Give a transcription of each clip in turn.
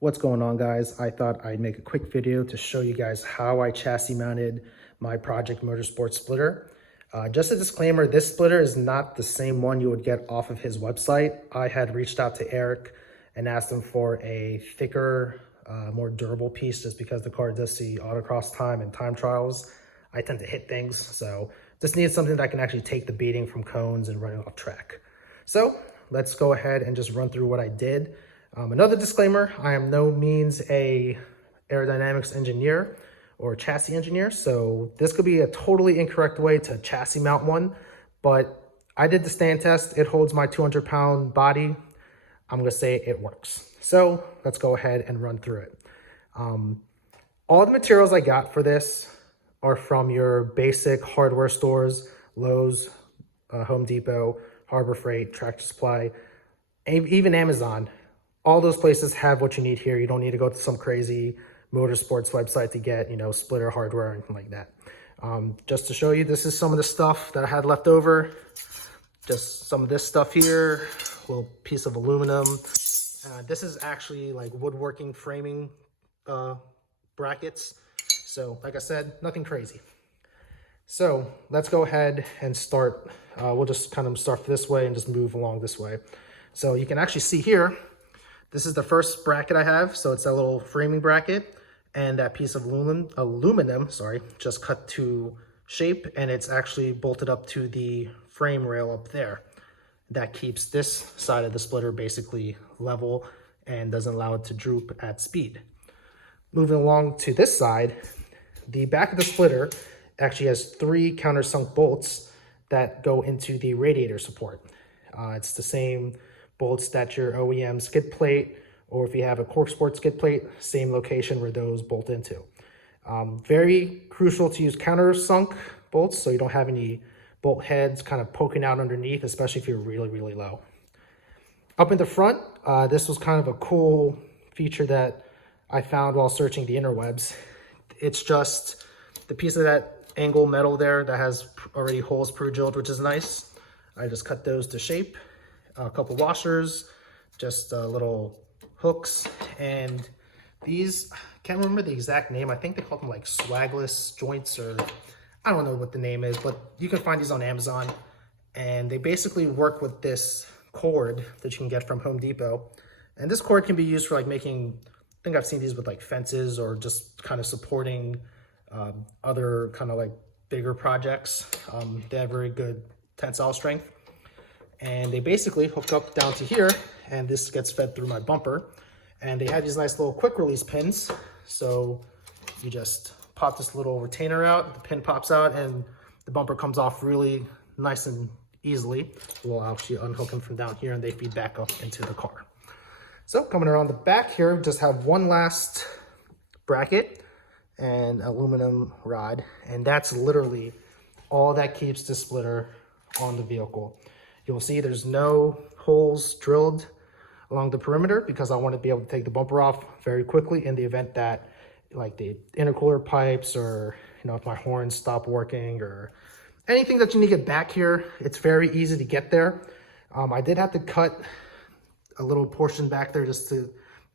What's going on, guys? I thought I'd make a quick video to show you guys how I chassis mounted my Project Motorsports splitter. Just a disclaimer, this splitter is not the same one you would get off of his website. I had reached out to Eric and asked him for a thicker, more durable piece just because the car does see autocross time and time trials. I tend to hit things, so just needed something that can actually take the beating from cones and running off track. So let's go ahead and just run through what I did. Another disclaimer, I am no means a aerodynamics engineer or chassis engineer, so this could be a totally incorrect way to chassis mount one, but I did the stand test. It holds my 200-pound body. I'm gonna say it works. So let's go ahead and run through it. All the materials I got for this are from your basic hardware stores, Lowe's, Home Depot, Harbor Freight, Tractor Supply, even Amazon. All those places have what you need here. You don't need to go to some crazy motorsports website to get, splitter hardware or anything like that. Just to show you, this is some of the stuff that I had left over. Just some of this stuff here, a little piece of aluminum. This is actually like woodworking framing brackets. So like I said, nothing crazy. So let's go ahead and start. We'll just kind of start this way and just move along this way. So you can actually see here, this is the first bracket I have. So it's a little framing bracket and that piece of aluminum, just cut to shape, and it's actually bolted up to the frame rail up there. That keeps this side of the splitter basically level and doesn't allow it to droop at speed. Moving along to this side, the back of the splitter actually has 3 countersunk bolts that go into the radiator support. It's the same bolts that your OEM skid plate, or if you have a Cork Sport skid plate, same location where those bolt into. Very crucial to use countersunk bolts so you don't have any bolt heads kind of poking out underneath, especially if you're really, really low. Up in the front, this was kind of a cool feature that I found while searching the interwebs. It's just the piece of that angle metal there that has already holes pre-drilled, which is nice. I just cut those to shape. A couple washers, just little hooks, and these, can't remember the exact name. I think they call them like swagless joints, or I don't know what the name is, but you can find these on Amazon, and they basically work with this cord that you can get from Home Depot. And this cord can be used for like making, I think I've seen these with like fences or just kind of supporting other kind of like bigger projects. They have very good tensile strength. And they basically hook up down to here, and this gets fed through my bumper. And they have these nice little quick release pins. So you just pop this little retainer out, the pin pops out, and the bumper comes off really nice and easily. We'll actually unhook them from down here, and they feed back up into the car. So coming around the back here, just have one last bracket and aluminum rod. And that's literally all that keeps the splitter on the vehicle. You'll see there's no holes drilled along the perimeter because I want to be able to take the bumper off very quickly in the event that like the intercooler pipes, or if my horns stop working, or anything that you need to get back here. It's very easy to get there. I did have to cut a little portion back there just to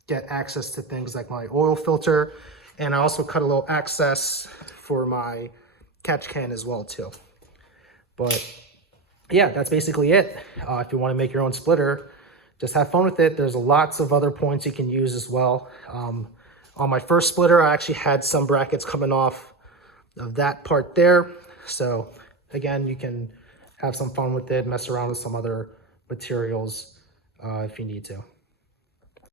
get access to things like my oil filter, and I also cut a little access for my catch can as well too. But yeah, that's basically it. If you want to make your own splitter, just have fun with it. There's lots of other points you can use as well. On my first splitter, I actually had some brackets coming off of that part there. So again, you can have some fun with it, mess around with some other materials if you need to.